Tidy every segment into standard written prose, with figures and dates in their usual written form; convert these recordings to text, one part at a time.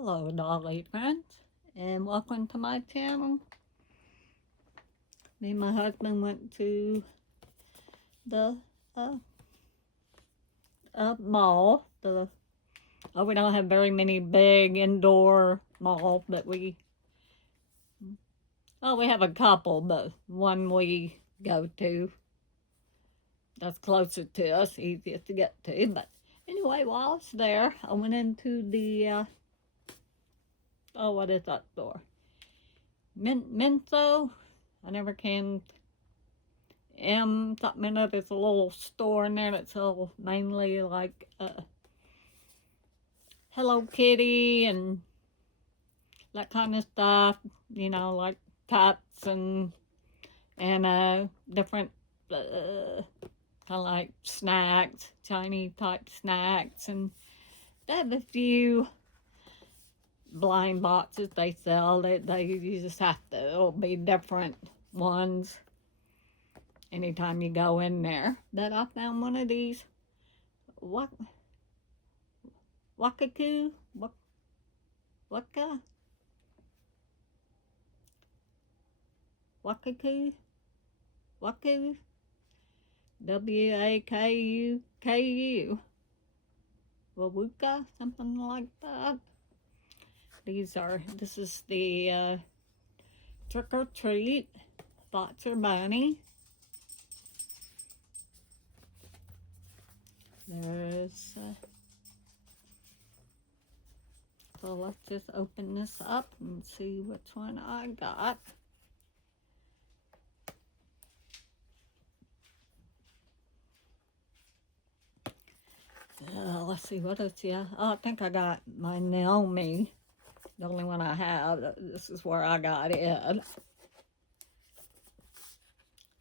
Hello, Dolly friends, and welcome to my channel. Me and my husband went to the mall. We don't have very many big indoor malls, but we have a couple, but one we go to that's closer to us, easiest to get to. But anyway, while I was there, I went into the what is that store? Minso. I never can. Something of it's a little store in there that sells mainly like Hello Kitty and that kind of stuff, like cups and different kind of like snacks, Chinese type snacks, and they have a few blind boxes they sell. You just have to, it'll be different ones anytime you go in there. But I found one of these Wakuku, Wakuku, Wakuku, Wakuku, Wawuka, something like that. This is the Trick or Treat Boxer Bunny. There's so let's just open this up and see which one I got. Let's see what else. Yeah, I think I got my Naomi, the only one I have. This is where I got it.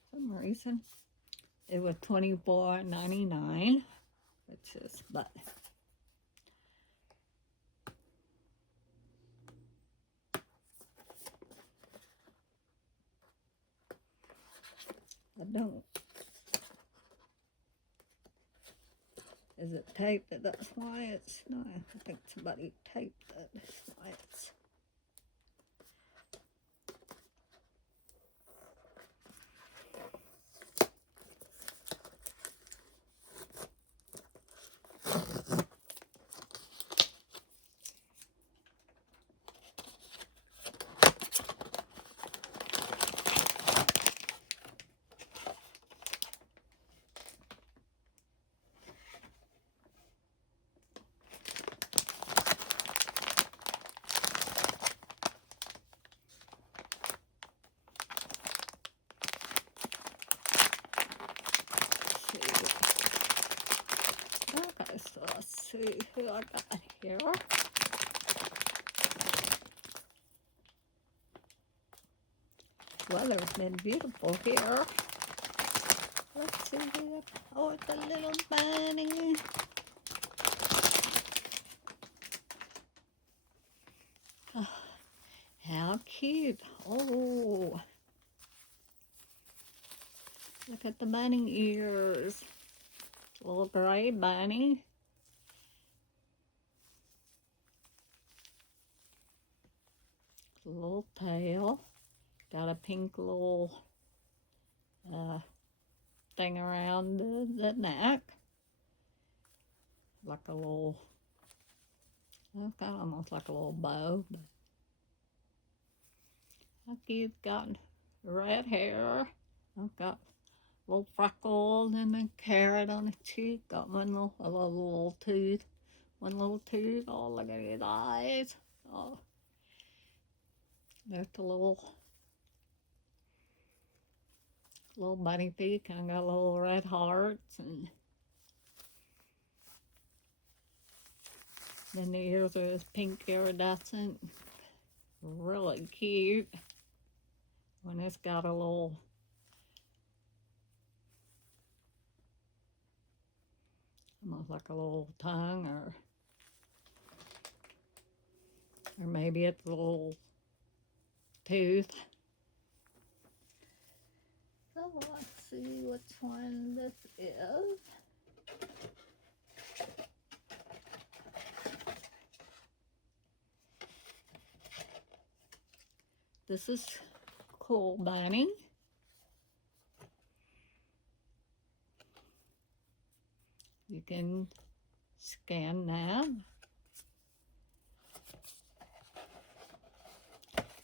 For some reason, it was $24.99, which is but. I don't. Is it taped? That's why it's not. I think somebody taped it. That's why it's. Okay, so let's see who I got here. Weather's been beautiful here. Let's see here. Oh, it's a little bunny. Oh, how cute. Oh, look at the bunny ears. Little gray bunny. Little tail. Got a pink little thing around the neck. Like a little, almost like a little bow. But he's got red hair. I've got a little freckles and a carrot on his cheek. Got a little tooth. One little tooth. Oh, look at his eyes. Oh, there's the little bunny feet. Kind of got little red hearts, and then the ears are this pink iridescent. Really cute. When it's got a little almost like a little tongue, or maybe it's a little tooth. So let's see which one this is. This is cool bunny. You can scan that.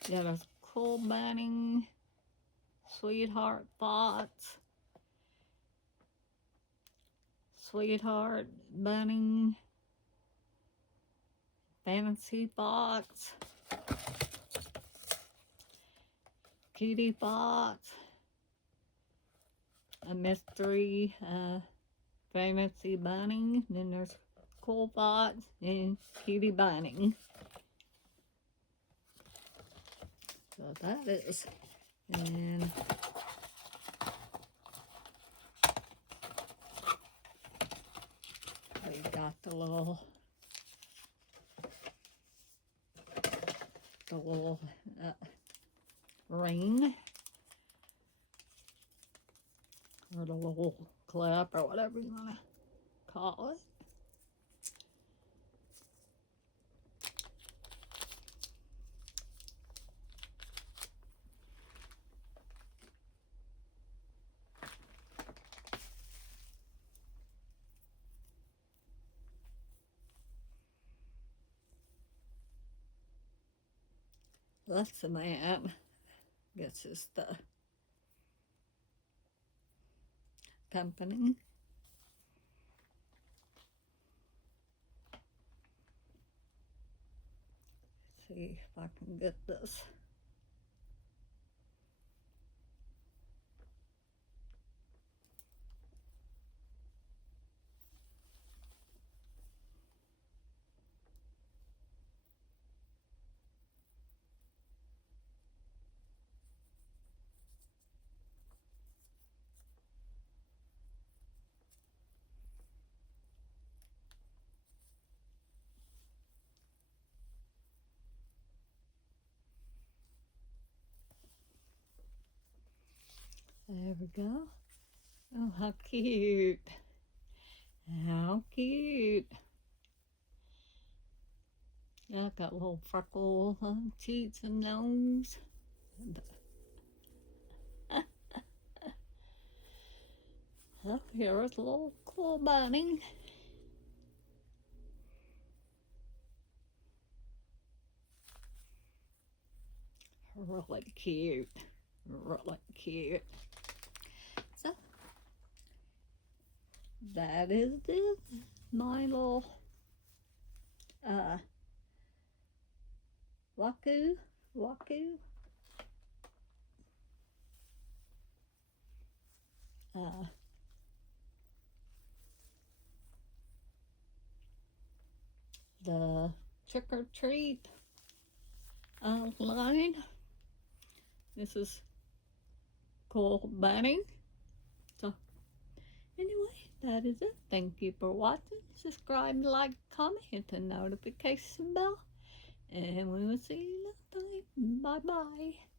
Got a cool bunny, sweetheart box, sweetheart bunny, fantasy box, cutie box, a mystery fantasy bunny, then there's cool box and cutie bunny. So that is, and we got the little ring, or the little clip, or whatever you want to call it. That's the man. Gets his stuff. Company. See if I can get this. There we go. Oh, how cute. How cute. Yeah, got little freckle cheeks and nose. Oh, here's a little cool bunny. Really cute. Really cute. So, that is this. My little Wakuku. The trick or treat line. This is cool bunny. So anyway, that is it. Thank you for watching. Subscribe, like, comment, hit the notification bell, and we will see you next time. Bye bye.